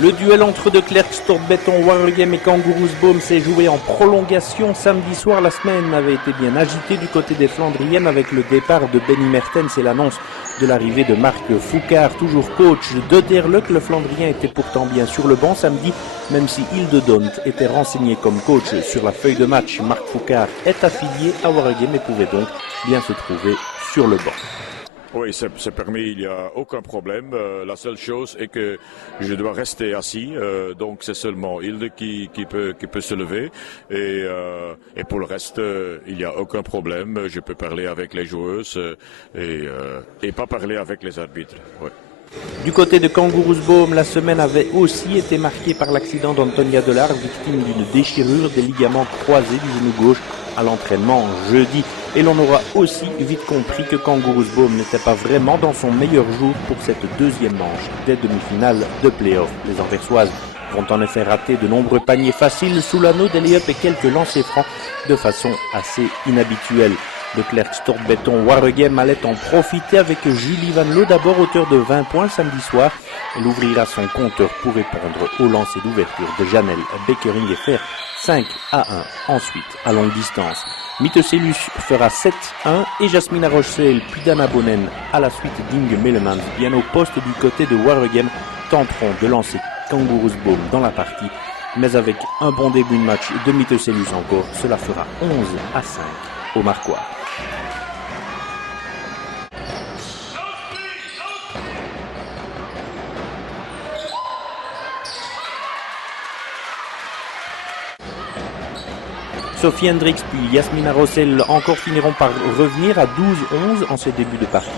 Le duel entre De Klerk, Stortbetton, Waregem et Kangaroosboom s'est joué en prolongation. Samedi soir, la semaine avait été bien agitée du côté des Flandriennes avec le départ de Benny Mertens et l'annonce de l'arrivée de Marc Foucard, toujours coach de Derleuk. Le Flandrien était pourtant bien sur le banc samedi, même si Hilde Dont était renseigné comme coach sur la feuille de match. Marc Foucard est affilié à Waregem et pouvait donc bien se trouver sur le banc. Oui, c'est permis, il n'y a aucun problème. La seule chose est que je dois rester assis, donc c'est seulement Hilde qui peut se lever. Et pour le reste, il n'y a aucun problème. Je peux parler avec les joueuses et pas parler avec les arbitres. Ouais. Du côté de Kangaroosboom, la semaine avait aussi été marquée par l'accident d'Antonia Delard, victime d'une déchirure des ligaments croisés du genou gauche à l'entraînement jeudi. Et l'on aura aussi vite compris que Kangaroosboom n'était pas vraiment dans son meilleur jour pour cette deuxième manche des demi-finales de play-off. Les Anversoises vont en effet rater de nombreux paniers faciles sous l'anneau des lay-up et quelques lancers francs de façon assez inhabituelle. De Klerk, Stortbetton, Waregem allait en profiter avec Julie Van Loo, d'abord auteur de 20 points samedi soir. Elle ouvrira son compteur pour répondre au lancer d'ouverture de Janelle Beckering et faire 5-1 ensuite à longue distance. Mitteselus fera 7-1 et Jasmina Rochsel puis Dana Bonen à la suite d'Inge Mellemans bien au poste du côté de Waregem tenteront de lancer Kangaroosboom dans la partie, mais avec un bon début de match de Mitteselus encore, cela fera 11-5 au Marquois. Sophie Hendricks puis Yasmina Rossel encore finiront par revenir à 12-11 en ce début de partie.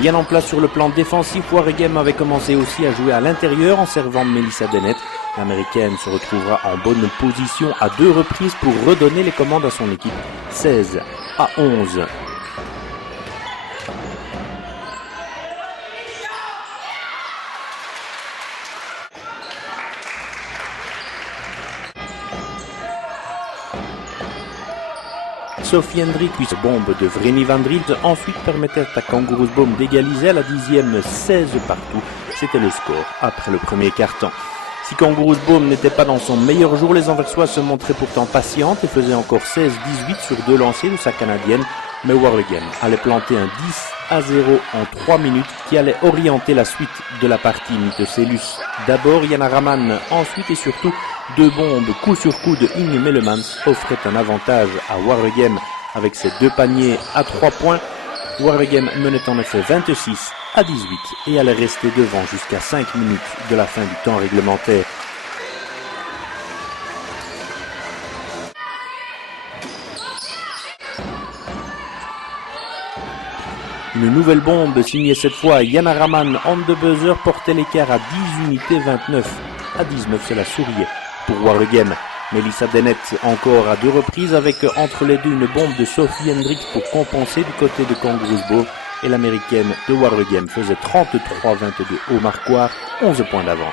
Bien en place sur le plan défensif, Waregem avait commencé aussi à jouer à l'intérieur en servant Melissa Dennett. L'américaine se retrouvera en bonne position à 2 reprises pour redonner les commandes à son équipe. 16-11. Sophie Hendrick puis bombe de Vreni Van Drilt ensuite permettait à Kangaroosboom d'égaliser à la 10e 16 partout. C'était le score après le premier quart-temps. Si Kangaroosboom n'était pas dans son meilleur jour, les Anversois se montraient pourtant patientes et faisaient encore 16-18 sur 2 lancers de sa canadienne. Mais Waregem allait planter un 10-0 en 3 minutes qui allait orienter la suite de la partie. Mitteselus d'abord, Yana Raman ensuite et surtout 2 bombes coup sur coup de Inge Mellemans offraient un avantage à Waregem avec ses 2 paniers à 3 points. Waregem menait en effet 26-18 et allait rester devant jusqu'à 5 minutes de la fin du temps réglementaire. Une nouvelle bombe signée cette fois Yana Raman on the buzzer portait l'écart à 10 unités, 29-19, cela souriait pour Waregem. Melissa Dennett encore à 2 reprises avec entre les deux une bombe de Sophie Hendricks pour compenser du côté de Kangaroosboom et l'américaine de Waregem faisait 33-22 au Marquois, 11 points d'avance.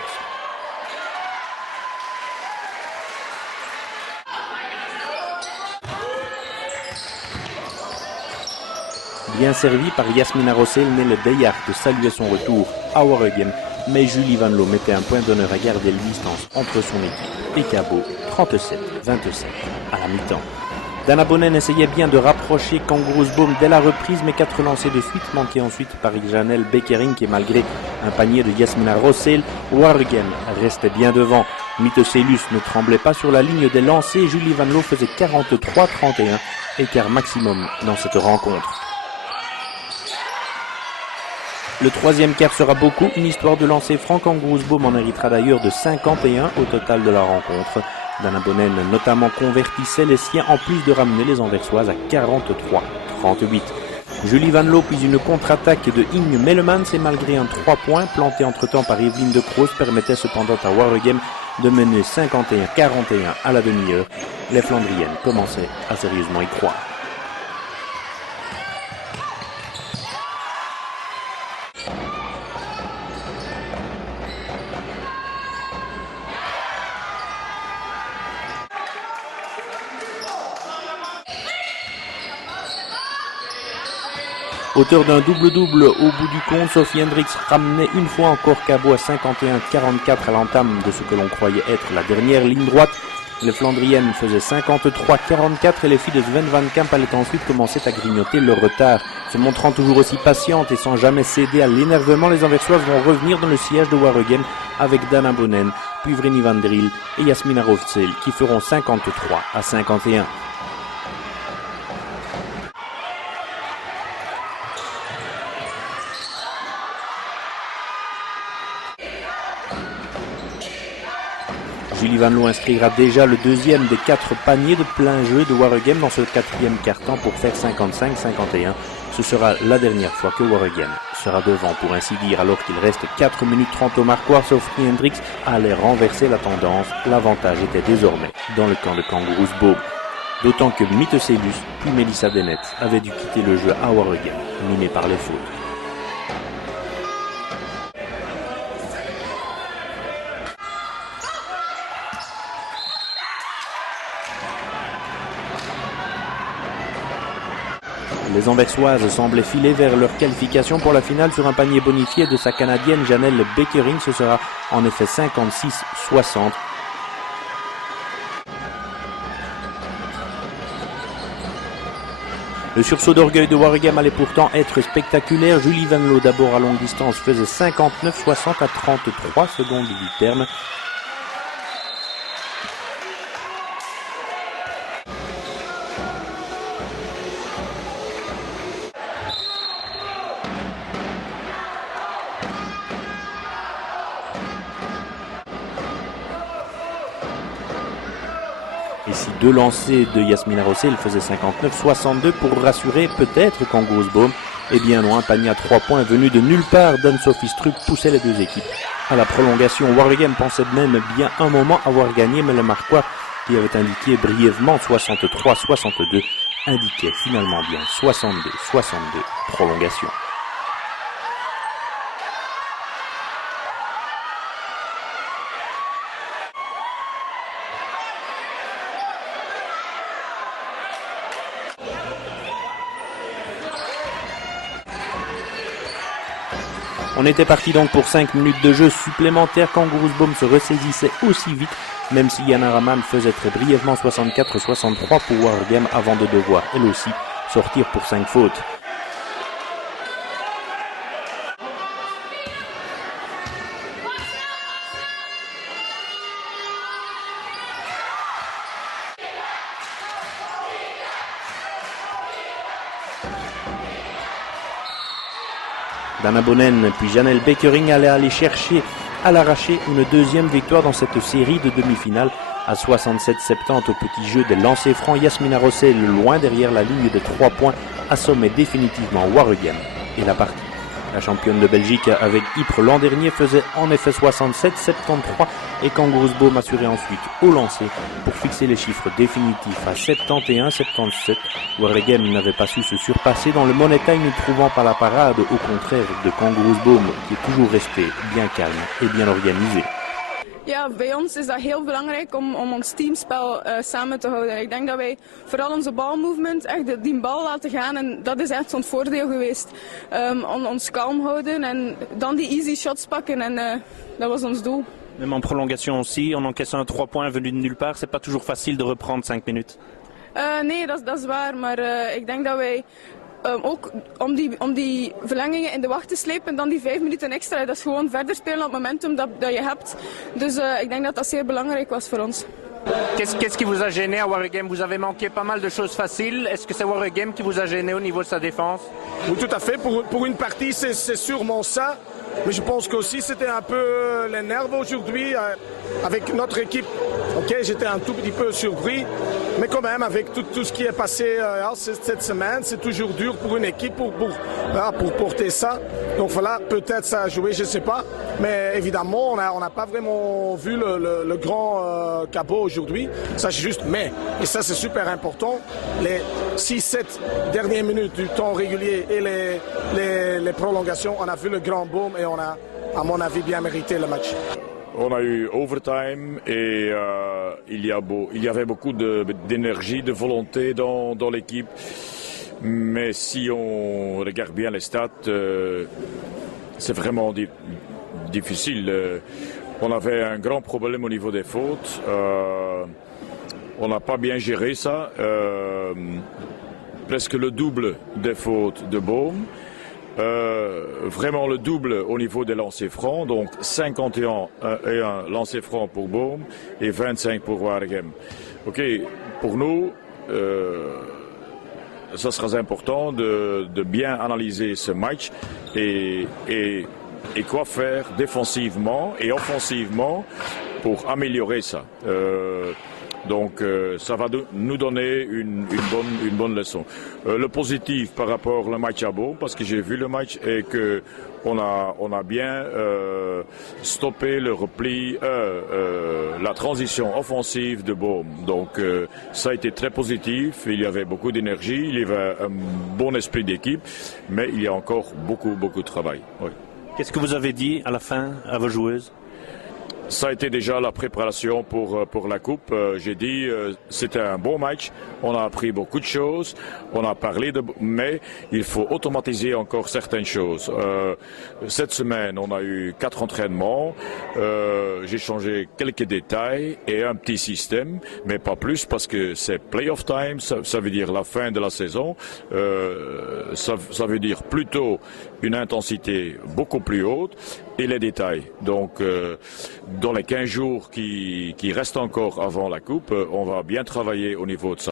Bien servi par Yasmina Rossel, Nelle Deyart saluait son retour à Waregem, mais Julie Van Loo mettait un point d'honneur à garder les distances entre son équipe et Cabot, 37-27 à la mi-temps. Dana Bonen essayait bien de rapprocher Kangaroosboom dès la reprise, mais 4 lancers de suite manquaient ensuite par Janelle Beckering et malgré un panier de Yasmina Rossel, Waregem restait bien devant. Mitteselus ne tremblait pas sur la ligne des lancers, Julie Van Loo faisait 43-31, écart maximum dans cette rencontre. Le troisième quart sera beaucoup une histoire de lancer franc. Kangaroosboom en héritera d'ailleurs de 51 au total de la rencontre. Dana Bonen notamment convertissait les siens en plus de ramener les Anversoises à 43-38. Julie Van Loo puis une contre-attaque de Inge Mellemans et malgré un 3 points planté entre-temps par Evelyne de Croos permettait cependant à Waregem de mener 51-41 à la demi-heure. Les Flandriennes commençaient à sérieusement y croire. Auteur d'un double-double au bout du compte, Sophie Hendricks ramenait une fois encore Cabot à 51-44 à l'entame de ce que l'on croyait être la dernière ligne droite. Les Flandriennes faisaient 53-44 et les filles de Sven Van Kamp allaient ensuite commencer à grignoter leur retard. Se montrant toujours aussi patientes et sans jamais céder à l'énervement, les Anversoises vont revenir dans le sillage de Waregem avec Dana Bonen, puis Vreni van Driel et Jasmina Rovtsel qui feront 53-51. Julie Van Loo inscrira déjà le deuxième des 4 paniers de plein jeu de Waregem dans ce 4e quart-temps pour faire 55-51. Ce sera la dernière fois que Waregem sera devant, pour ainsi dire, alors qu'il reste 4 minutes 30 au marquoir. Sophie Hendricks allait renverser la tendance. L'avantage était désormais dans le camp de Kangaroos Boom. D'autant que Mite Sebus puis Melissa Dennett avaient dû quitter le jeu à Waregem, minés par les fautes. Les Anversoises semblaient filer vers leur qualification pour la finale sur un panier bonifié de sa Canadienne Janelle Beckering. Ce sera en effet 56-60. Le sursaut d'orgueil de Waregem allait pourtant être spectaculaire. Julie Van Loo, d'abord à longue distance, faisait 59-60 à 33 secondes du terme. Et si 2 lancers de Jasmina Rovtsel faisait 59-62 pour rassurer peut-être Kangaroos Boom, et bien loin, un panier à 3 points venu de nulle part d'Anne-Sophie Struck poussait les 2 équipes à la prolongation. Waregem pensait même bien un moment avoir gagné, mais le marquois qui avait indiqué brièvement 63-62 indiquait finalement bien 62-62 prolongation. On était parti donc pour 5 minutes de jeu supplémentaire. Kangaroos Boom se ressaisissait aussi vite, même si Yana Raman faisait très brièvement 64-63 pour Waregem avant de devoir, elle aussi, sortir pour 5 fautes. Dana Bonen puis Janelle Beckering allaient aller chercher à l'arracher une deuxième victoire dans cette série de demi-finales. À 67-70 au petit jeu des lancers francs, Jasmina Rovtsel, loin derrière la ligne de 3 points, assommait définitivement Waregem et la partie. La championne de Belgique avec Ypres l'an dernier faisait en effet 67-73 et Kangaroos Boom assurait ensuite au lancer pour fixer les chiffres définitifs à 71-77. Waregem n'avait pas su se surpasser dans le money time, ne trouvant pas la parade, au contraire de Kangaroos Boom qui est toujours resté bien calme et bien organisé. Ja, bij ons is dat heel belangrijk om ons teamspel samen te houden. Ik denk dat wij vooral onze balmovement, echt die bal laten gaan en dat is echt zo'n voordeel geweest. Ons kalm houden en dan die easy shots pakken en dat was ons doel. Même en prolongation aussi, on encaisse un 3 points venu de nulle part. C'est pas toujours facile de reprendre 5 minutes. Nee, dat is waar, maar ik denk dat wij ook om die verlengingen in de wacht te slepen en dan die 5 minuten extra, dat is gewoon verder spelen op het momentum dat je hebt. Dus ik denk dat dat zeer belangrijk was voor ons. Qu'est-ce qui vous a gêné à Waregem? Vous avez manqué pas mal de choses faciles. Est-ce que c'est Waregem qui vous a gêné au niveau de sa défense? Oui, tout à fait. Pour une partie, c'est sûrement ça. Mais je pense qu'aussi c'était un peu les nerfs aujourd'hui avec notre équipe. Ok, j'étais un tout petit peu surpris. Mais quand même, avec tout ce qui est passé cette semaine, c'est toujours dur pour une équipe pour porter ça. Donc voilà, peut-être ça a joué, je ne sais pas. Mais évidemment, on n'a pas vraiment vu le grand Cabot aujourd'hui. Ça, c'est juste mais. Et ça, c'est super important. Les 6-7 dernières minutes du temps régulier et les prolongations, on a vu le grand boom et on a, à mon avis, bien mérité le match. On a eu overtime et il y avait beaucoup d'énergie, de volonté dans l'équipe. Mais si on regarde bien les stats, c'est vraiment difficile. On avait un grand problème au niveau des fautes. On n'a pas bien géré ça. Presque le double des fautes de Boom. Vraiment le double au niveau des lancers francs, donc 51 et un lancer franc pour Boom et 25 pour Waregem. Ok, pour nous, ça sera important de bien analyser ce match et quoi faire défensivement et offensivement pour améliorer ça. Donc ça va nous donner une bonne leçon. Le positif par rapport au match à Boom, parce que j'ai vu le match et que on a bien stoppé le repli, la transition offensive de Boom. Donc ça a été très positif, il y avait beaucoup d'énergie, il y avait un bon esprit d'équipe, mais il y a encore beaucoup de travail. Oui. Qu'est-ce que vous avez dit à la fin à vos joueuses? Ça a été déjà la préparation pour la Coupe. J'ai dit c'était un bon match. On a appris beaucoup de choses. On a parlé mais il faut automatiser encore certaines choses. Cette semaine, on a eu 4 entraînements. J'ai changé quelques détails et un petit système, mais pas plus parce que c'est playoff time. Ça veut dire la fin de la saison. Ça veut dire plutôt une intensité beaucoup plus haute et les détails. Donc dans les 15 jours qui restent encore avant la Coupe, on va bien travailler au niveau de ça.